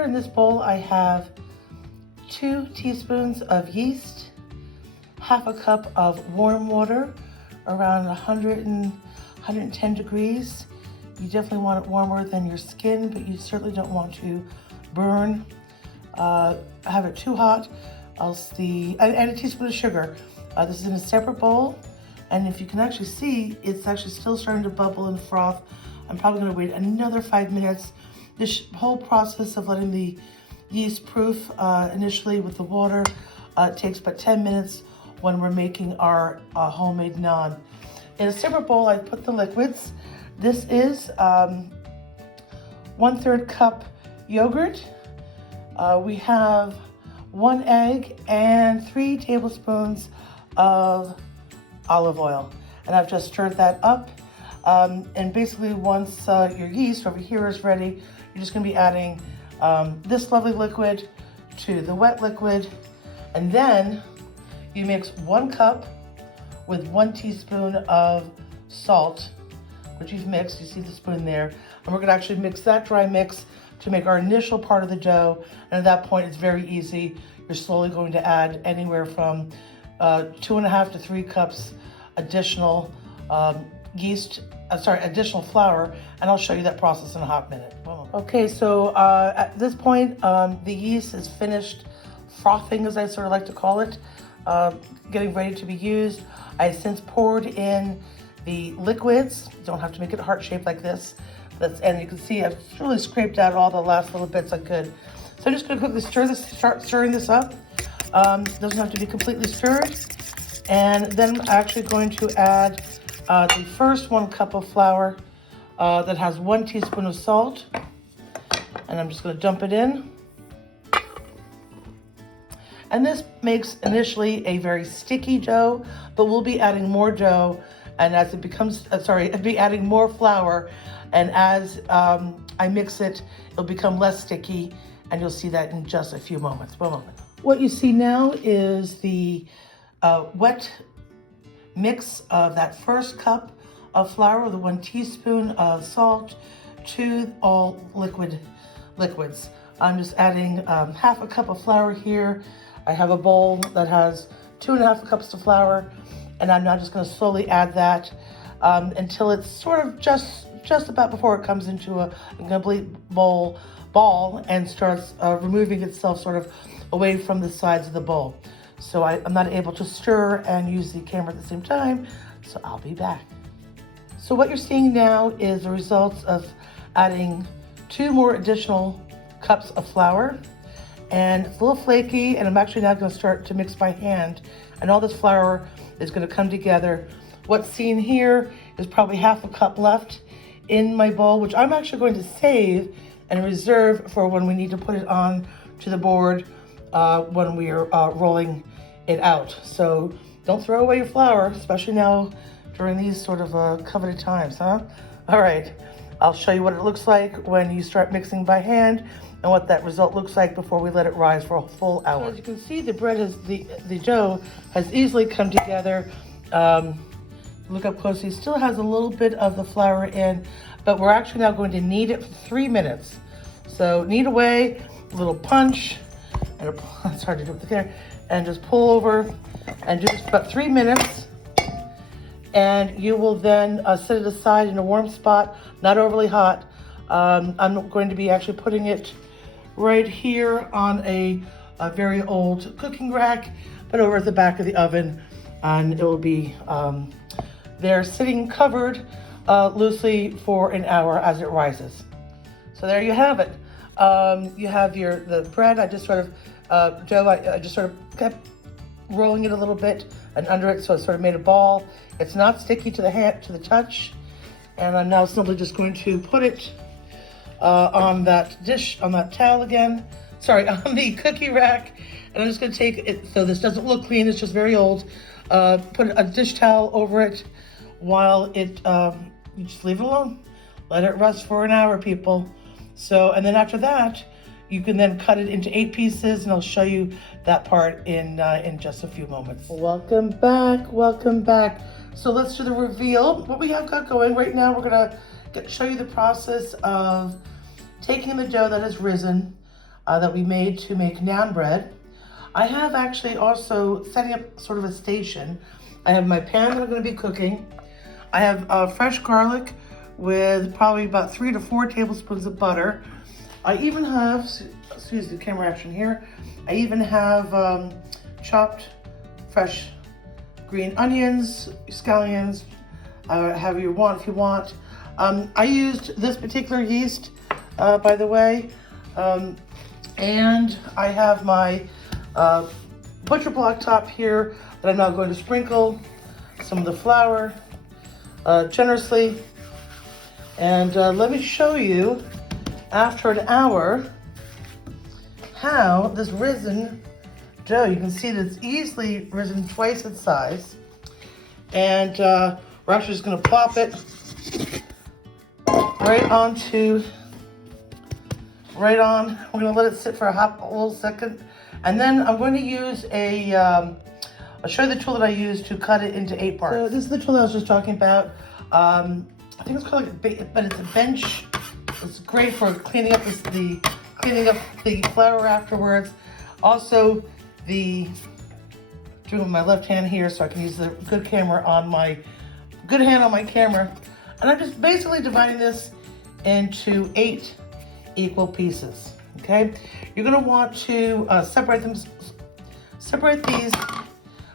here in this bowl, I have 2 teaspoons of yeast, half a cup of warm water, around 110 degrees. You definitely want it warmer than your skin, but you certainly don't want to burn. Have it too hot. And a teaspoon of sugar. This is in a separate bowl, and if you can actually see, it's actually still starting to bubble and froth. I'm probably going to wait another 5 minutes. This whole process of letting the yeast proof initially with the water takes about 10 minutes when we're making our homemade naan. In a separate bowl, I put the liquids. This is 1/3 cup yogurt. We have 1 egg and 3 tablespoons of olive oil. And I've just stirred that up. And basically once your yeast over here is ready, you're just gonna be adding this lovely liquid to the wet liquid. And then you mix 1 cup with 1 teaspoon of salt, which you've mixed, you see the spoon there. And we're gonna actually mix that dry mix to make our initial part of the dough. And at that point, it's very easy. You're slowly going to add anywhere from 2.5 to 3 cups additional additional flour, and I'll show you that process in a hot minute. Okay, so at this point, the yeast is finished frothing, as I sort of like to call it, getting ready to be used. I since poured in the liquids. You don't have to make it heart-shaped like this. And you can see I've really scraped out all the last little bits I could. So I'm just gonna quickly start stirring this up. Doesn't have to be completely stirred. And then I'm actually going to add the first 1 cup of flour that has 1 teaspoon of salt. And I'm just gonna dump it in. And this makes initially a very sticky dough, but we'll be adding more dough. And as it becomes, I'll be adding more flour. And as I mix it, it'll become less sticky, and you'll see that in just a few moments. 1 moment. What you see now is the wet mix of that first cup of flour, the 1 teaspoon of salt, to all liquids. I'm just adding half a cup of flour here. I have a bowl that has 2.5 cups of flour, and I'm now just going to slowly add that until it's sort of just about before it comes into a complete ball and starts removing itself sort of away from the sides of the bowl. So I'm not able to stir and use the camera at the same time, so I'll be back. So what you're seeing now is the results of adding 2 more additional cups of flour, and it's a little flaky, and I'm actually now going to start to mix by hand, and all this flour is going to come together. What's seen here is probably half a cup left in my bowl, which I'm actually going to save and reserve for when we need to put it on to the board when we are rolling it out. So don't throw away your flour, especially now during these sort of coveted times, huh? All right, I'll show you what it looks like when you start mixing by hand and what that result looks like before we let it rise for a full hour. So as you can see, the dough has easily come together. Look up closely, it still has a little bit of the flour in, but we're actually now going to knead it for 3 minutes. So knead away, a little punch, and it's hard to do with the camera, and just pull over and do this for about 3 minutes. And you will then set it aside in a warm spot, not overly hot. I'm going to be actually putting it right here on a very old cooking rack, but over at the back of the oven, and it will be they're sitting covered loosely for an hour as it rises. So there you have it. You have the bread. I just sort of dough. I just sort of kept rolling it a little bit and under it, so it sort of made a ball. It's not sticky to the hand, to the touch. And I'm now simply just going to put it on that dish, on that towel again. Sorry, on the cookie rack. And I'm just going to take it, so this doesn't look clean. It's just very old. Put a dish towel over it while it, you just leave it alone. Let it rest for an hour, people. So, and then after that, you can then cut it into 8 pieces, and I'll show you that part in just a few moments. Welcome back, welcome back. So let's do the reveal. What we have got going right now, we're gonna show you the process of taking the dough that has risen. that we made to make naan bread. I have actually also setting up sort of a station. I have my pan that I'm going to be cooking. I have fresh garlic with probably about 3 to 4 tablespoons of butter. I even have, excuse the camera action here, I even have chopped fresh green onions, scallions, however you want if you want. I used this particular yeast, by the way, and I have my butcher block top here that I'm now going to sprinkle some of the flour generously. And let me show you after an hour how this risen dough, you can see that it's easily risen twice its size. And we're actually just going to plop it right on. We're going to let it sit for a little second. And then I'm going to use I'll show you the tool that I use to cut it into 8 parts. So this is the tool that I was just talking about. I think it's called but it's a bench. It's great for cleaning up the flour afterwards. Also, doing with my left hand here so I can use the good hand on my camera. And I'm just basically dividing this into 8 equal pieces. Okay, you're going to want to separate these,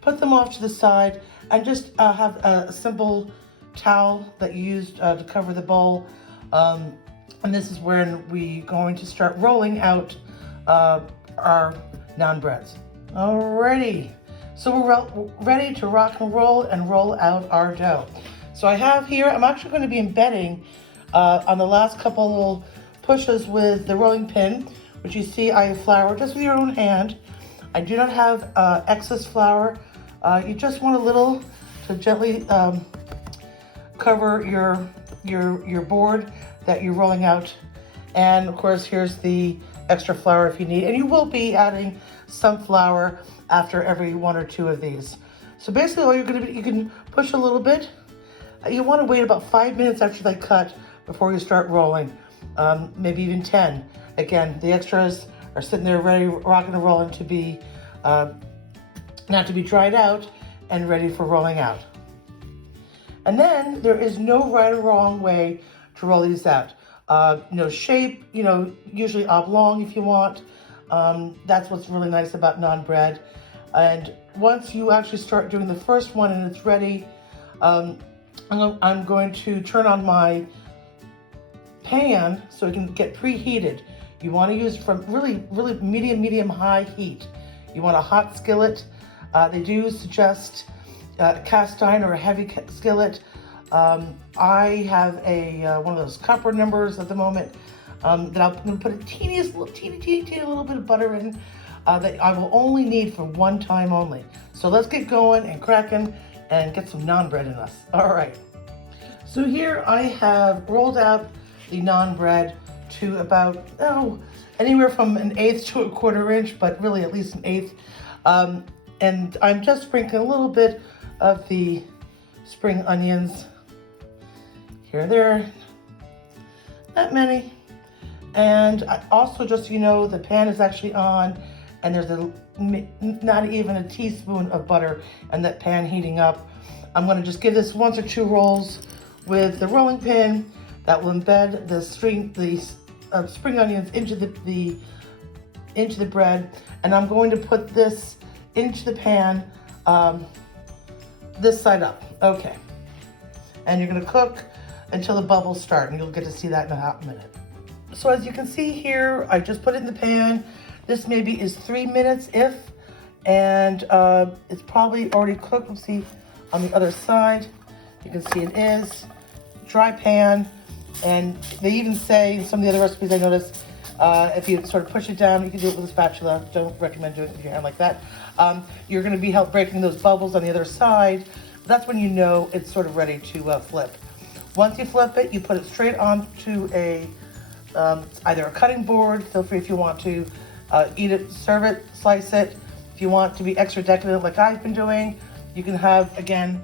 put them off to the side, and just have a simple towel that you used to cover the bowl. And this is when we're going to start rolling out our naan breads. Alrighty, so we're ready to rock and roll out our dough. So I have here, I'm actually going to be embedding on the last couple little pushes with the rolling pin, which you see I have flour just with your own hand. I do not have excess flour. You just want a little to gently cover your board that you're rolling out. And of course, here's the extra flour if you need. And you will be adding some flour after every 1 or 2 of these. So basically all you're gonna do, you can push a little bit. You wanna wait about 5 minutes after they cut before you start rolling, maybe even 10. Again, the extras are sitting there ready, rocking and rolling to be, not to be dried out and ready for rolling out. And then there is no right or wrong way to roll these out. No shape, usually oblong if you want. That's what's really nice about naan bread. And once you actually start doing the first one and it's ready, I'm going to turn on my pan so it can get preheated. You want to use it from really medium high heat. You want a hot skillet. They do suggest cast iron or a heavy skillet. I have one of those copper numbers at the moment that I'm going to put a teeny little bit of butter in that I will only need for one time only. So let's get going and cracking and get some naan bread in us. All right. So here I have rolled out the naan bread to about, anywhere from 1/8 to 1/4 inch, but really at least 1/8. And I'm just sprinkling a little bit of the spring onions here and there, not many. And also, just so you know, the pan is actually on, and there's not even a teaspoon of butter in that pan heating up. I'm going to just give this 1 or 2 rolls with the rolling pin that will embed the spring onions into the bread, and I'm going to put this into the pan this side up. Okay, and you're going to cook until the bubbles start, and you'll get to see that in a hot minute. So as you can see here, I just put it in the pan. This maybe is 3 minutes and it's probably already cooked. Let's see on the other side. You can see it is dry pan, and they even say in some of the other recipes I noticed, if you sort of push it down, you can do it with a spatula. Don't recommend doing it with your hand like that. You're going to be breaking those bubbles on the other side. That's when you know it's sort of ready to flip. Once you flip it, you put it straight onto either a cutting board. Feel free if you want to eat it, serve it, slice it. If you want to be extra decadent like I've been doing, you can have, again,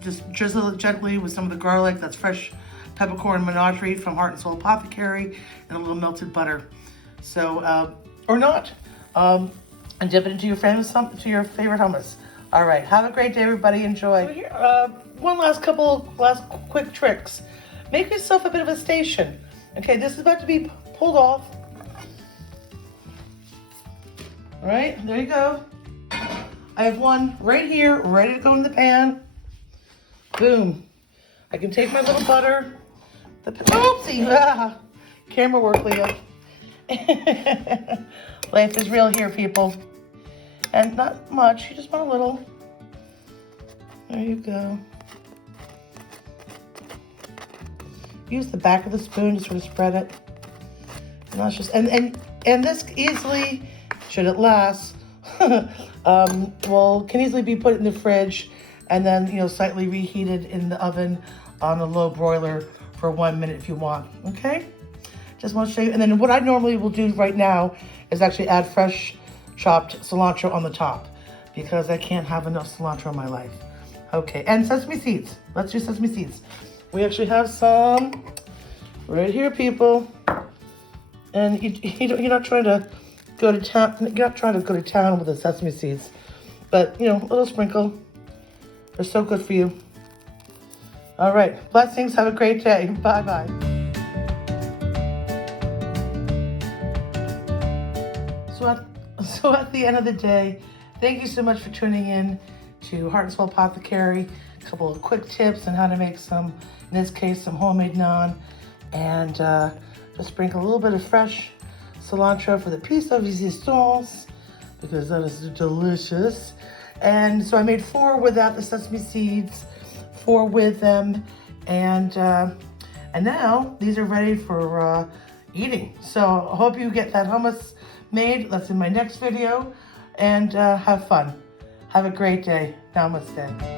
just drizzle it gently with some of the garlic. That's fresh peppercorn menagerie from Heart and Soul Apothecary, and a little melted butter. So, or not. And dip it into your favorite hummus. All right, have a great day, everybody. Enjoy. So here, one last quick tricks. Make yourself a bit of a station. Okay, this is about to be pulled off. All right, there you go. I have one right here, ready to go in the pan. Boom. I can take my little butter. Oopsie! Camera work, Leah. Life is real here, people. And not much, you just want a little. There you go. Use the back of the spoon to sort of spread it. And that's just, and this easily, should it last, can easily be put in the fridge and then, slightly reheated in the oven on a low broiler for 1 minute if you want, okay? Just want to show you. And then what I normally will do right now is actually add fresh chopped cilantro on the top because I can't have enough cilantro in my life. Okay, and sesame seeds. Let's do sesame seeds. We actually have some right here, people. And you're not trying to go to town. You're not trying to go to town with the sesame seeds, but a little sprinkle. They're so good for you. All right, blessings. Have a great day. Bye bye. So at the end of the day, thank you so much for tuning in to Heart and Soul Apothecary. A couple of quick tips on how to make some, in this case, some homemade naan. And just sprinkle a little bit of fresh cilantro for the piece of resistance because that is delicious. And so I made 4 without the sesame seeds, 4 with them. And now these are ready for eating. So I hope you get that hummus made. That's in my next video. And have fun. Have a great day. Namaste.